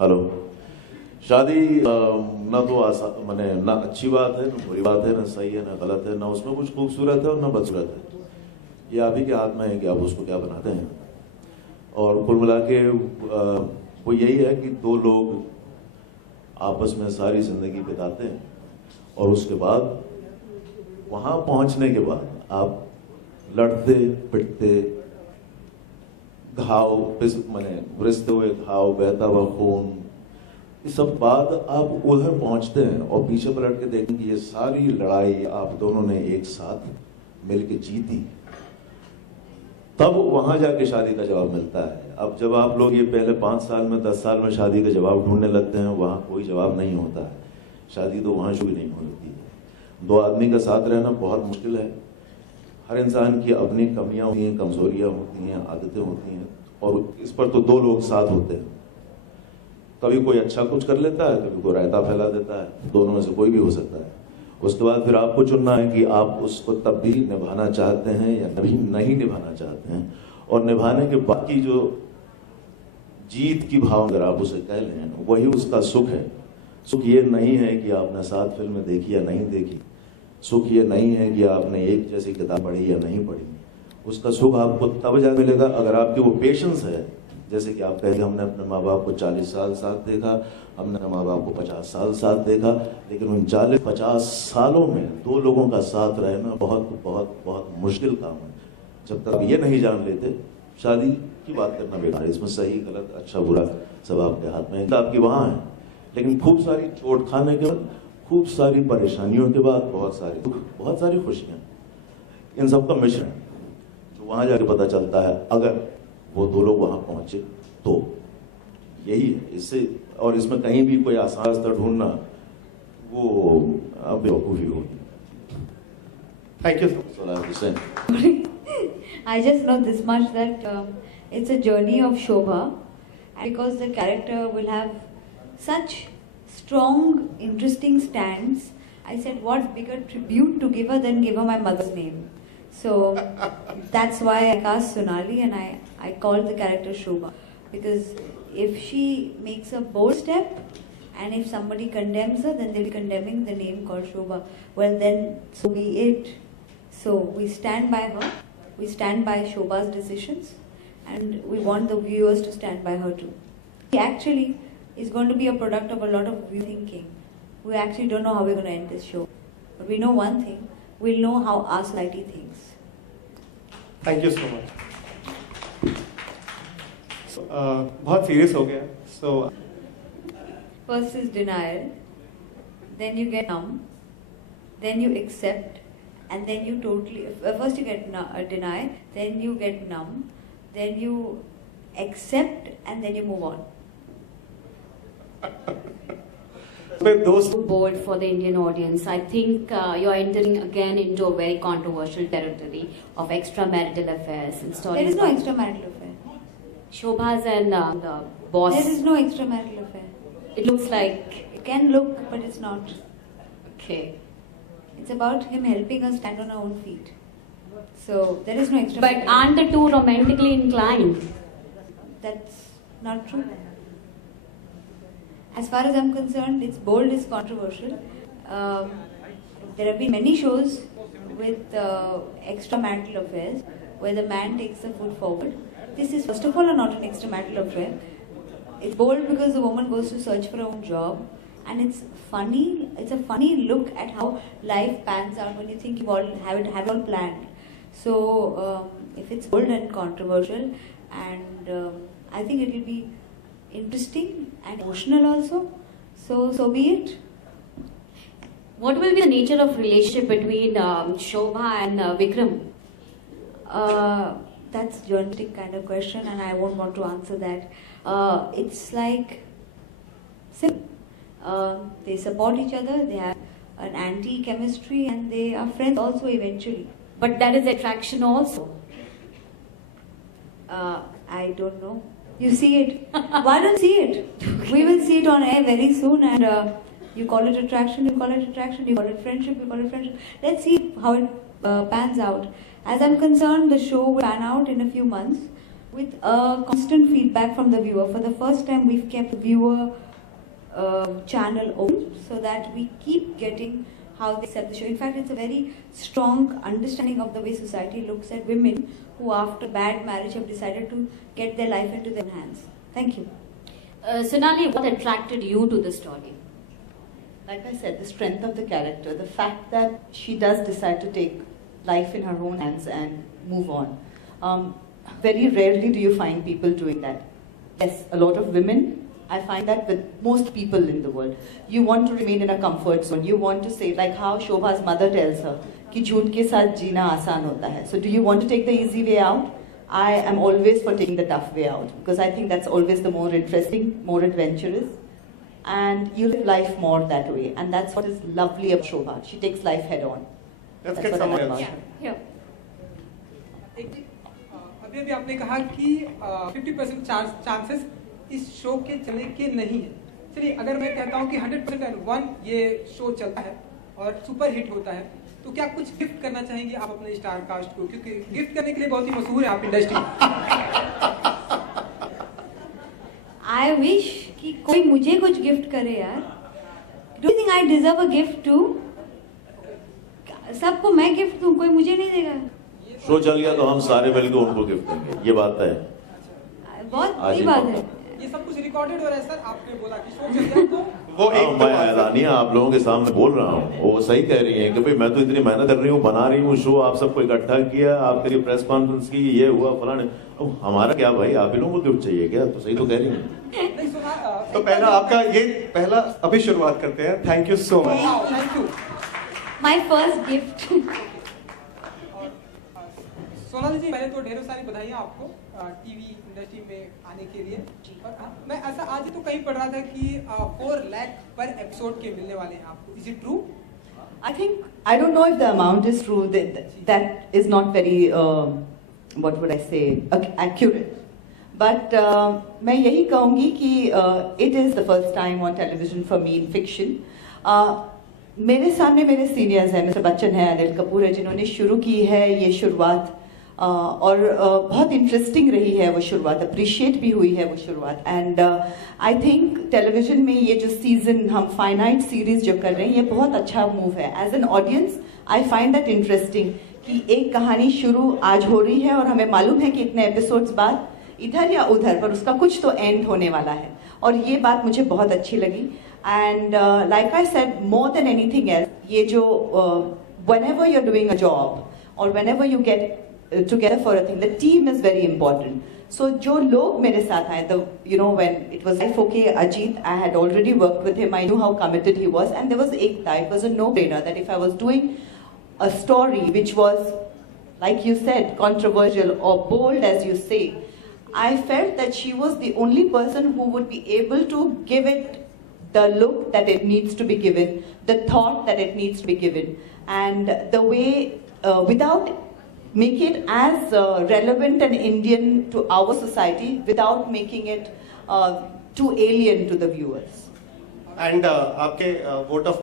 Hello. शादी ना तो मैंने ना अच्छी बात है, ना बुरी बात है, ना सही है, ना गलत है, ना उसमें कुछ खूबसूरत है और ना बदसूरत है। ये आप ही के हाथ में है कि आप उसको क्या बनाते हैं। और कुल मिला के वो यही है कि दो लोग आपस में सारी जिंदगी बिताते हैं और उसके बाद वहां पहुंचने के बाद आप लड़ते पिटते, घाव मैंने रिश्ते हुए घाव, बहता हुआ खून, इस सब बाद आप उधर पहुंचते हैं और पीछे पलट के देखें कि ये सारी लड़ाई आप दोनों ने एक साथ मिलके जीती, तब वहां जाके शादी का जवाब मिलता है। अब जब आप लोग ये पहले 5 साल में 10 साल में शादी का जवाब ढूंढने लगते हैं, वहां कोई जवाब नहीं होता है। शादी तो वहां शुरू नहीं होती है। दो आदमी का साथ रहना बहुत मुश्किल है। हर इंसान की अपनी कमियां होती हैं, कमजोरियां होती हैं, आदतें होती हैं, और इस पर तो दो लोग साथ होते हैं। कभी कोई अच्छा कुछ कर लेता है, कभी कोई रायता फैला देता है, दोनों में से कोई भी हो सकता है। उसके बाद फिर आपको चुनना है कि आप उसको तब भी निभाना चाहते हैं या नहीं निभाना चाहते हैं। और निभाने के बाद की जो जीत की भाव, अगर आप उसे कह लें, वही उसका सुख है। सुख ये नहीं है कि आपने 7 फिल्में देखी या नहीं देखी। सुख ये नहीं है कि आपने एक जैसी किताब पढ़ी या नहीं पढ़ी। उसका सुख आपको तब जा मिलेगा अगर आपकी वो पेशेंस है। जैसे कि आप कहेंगे हमने अपने माँ बाप को 40 साल साथ देखा, हमने अपने माँ बाप को 50 साल साथ देखा, लेकिन उन 40-50 सालों में दो लोगों का साथ रहना बहुत बहुत बहुत मुश्किल काम है। जब तक आप ये नहीं जान लेते, शादी की बात करना बेकार है। इसमें सही गलत अच्छा बुरा सब आपके हाथ में है, आपकी वहां है। लेकिन खूब सारी चोट खाने के बाद, खूब सारी परेशानियों के बाद, बहुत सारे दुख, बहुत सारी खुशियां, इन सबका मिश्रण जो वहां जाके पता चलता है, अगर वो दो लोग वहां पहुंचे तो। यही है इससे, और इसमें कहीं भी कोई आसान रास्ता ढूंढना वो बेवकूफी होगी। Thank you so much. I just know this much that it's a journey of Shobha, because the character will have such strong, interesting stands. I said, what bigger tribute to give her than give her my mother's name? So that's why I cast Sonali and I called the character Shobha. Because if she makes a bold step and if somebody condemns her, then they'll be condemning the name called Shobha. Well, then so be it. So we stand by her, we stand by Shobha's decisions, and we want the viewers to stand by her too. She actually is going to be a product of a lot of view thinking. We actually don't know how we're going to end this show. But we know one thing, we'll know how our society thinks. Thank you so much. So, बहुत serious हो गया. So first is denial, then you get numb, then you accept, and then you totally, first you get deny, then you get numb, then you accept, and then you move on. with those Board for the Indian audience, I think you're entering again into a very controversial territory of extramarital affairs and stories. There is no extramarital affair. Shobha's and the boss. There is no extramarital affair. It looks like. It can look, but it's not. Okay. It's about him helping us stand on our own feet. So there is no extramarital. But aren't the two romantically inclined? That's not true. As far as I'm concerned, it's bold, it's controversial. There have been many shows with extramarital affairs where the man takes the foot forward. This is first of all not an extramarital affair. It's bold because the woman goes to search for her own job, and it's funny. It's a funny look at how life pans out when you think you all have it all planned. So if it's bold and controversial, and I think it will be interesting and emotional also. So be it. What will be the nature of relationship between Shobha and Vikram? That's a journalistic kind of question, and I won't want to answer that. It's like simple. They support each other. They have an anti-chemistry, and they are friends also eventually. But that is attraction also. I don't know. You see it. Why don't see it? We will see it on air very soon, and you call it attraction, you call it attraction, you call it friendship, you call it friendship. Let's see how it pans out. As I'm concerned, the show will pan out in a few months. with a constant feedback from the viewer. For the first time, we've kept the viewer channel open so that we keep getting how they set the show. In fact, it's a very strong understanding of the way society looks at women who, after bad marriage, have decided to get their life into their hands. Thank you. Sonali, what attracted you to the story? Like I said, the strength of the character, the fact that she does decide to take life in her own hands and move on. Very rarely do you find people doing that. Yes, a lot of women, I find that with most people in the world. You want to remain in a comfort zone. You want to say, like how Shobha's mother tells her, कि झूठ के साथ जीना आसान होता है. So do you want to take the easy way out? I am always for taking the tough way out because I think that's always the more interesting, more adventurous. And you live life more that way. And that's what is lovely about Shobha. She takes life head on. Let's That's get what I someone like else. about her. Here. अभी अभी आपने कहा कि 50% chances इस show के चलने के नहीं है. चलिए अगर मैं कहता हूँ कि 100% ये शो चलता है और सुपर हिट होता है तो क्या कुछ गिफ्ट करना चाहेंगे आप अपने स्टार कास्ट को, क्योंकि गिफ्ट करने के लिए बहुत ही मशहूर है आप इंडस्ट्री में. I wish कि कोई मुझे कुछ गिफ्ट करे यार. Do you think I deserve a gift too? सबको मैं गिफ्ट दूं, कोई मुझे नहीं देगा. शो चल गया तो हम सारे मिलकर उनको गिफ्ट देंगे, ये बात है. बहुत आज बड़ी ही बात पक्का. है. ये सब कुछ रिकॉर्डेड हो रहा है सर. आपने बोला कि शो चल गया तो वो हाँ, एक मैं ऐलानिया आप लोगों के सामने बोल रहा हूँ. वो सही कह रही है कि भाई मैं तो इतनी मेहनत कर रही हूँ, बना रही हूँ शो, आप सबको इकट्ठा किया, आपके लिए प्रेस कॉन्फ्रेंस की, ये हुआ फलाने. अब हमारा क्या भाई, आप ही लोगों को गिफ्ट चाहिए क्या? तो सही तो कह रही है. नहीं सुना. तो पहला आपका ये पहला अभी शुरुआत करते हैं. Thank you so much. Thank you. My first gift. Sonali ji, पहले तो ढेरों सारी बधाइयाँ आपको टीवी इंडस्ट्री में आने के लिए. और मैं ऐसा आज ही तो कहीं पढ़ रहा था कि 4 लाख पर एपिसोड के मिलने वाले हैं आपको. Is it true? I think, I don't know if the amount is true, that is not very, what would I say, accurate. But मैं यही कहूँगी कि it is the first time on television for me in fiction. मेरे सामने मेरे seniors हैं, mister Bachchan है, अनिल कपूर है, जिन्होंने शुरू की है ये शुरुआत. और बहुत इंटरेस्टिंग रही है वो शुरुआत, अप्रिशिएट भी हुई है वो शुरुआत. एंड आई थिंक टेलीविजन में ये जो सीजन हम फाइनाइट सीरीज जो कर रहे हैं, ये बहुत अच्छा मूव है. As an audience I find that interesting कि एक कहानी शुरू आज हो रही है और हमें मालूम है कि इतने एपिसोड्स बाद इधर या उधर पर उसका कुछ तो एंड होने वाला है. और ये बात मुझे बहुत अच्छी लगी. And like I said, more than anything else, ये जो whenever you're doing a job or whenever you get together for a thing, the team is very important. So जो लोग मेरे साथ आए, when it was life okay Ajit, I had already worked with him, I knew how committed he was, and there was Ekta. It was a no-brainer that if I was doing a story which was, like you said, controversial or bold as you say, I felt that she was the only person who would be able to give it the look that it needs to be given, the thought that it needs to be given, and the way, without make it as relevant and Indian to our society, without making it too alien to the viewers. And आपके vote of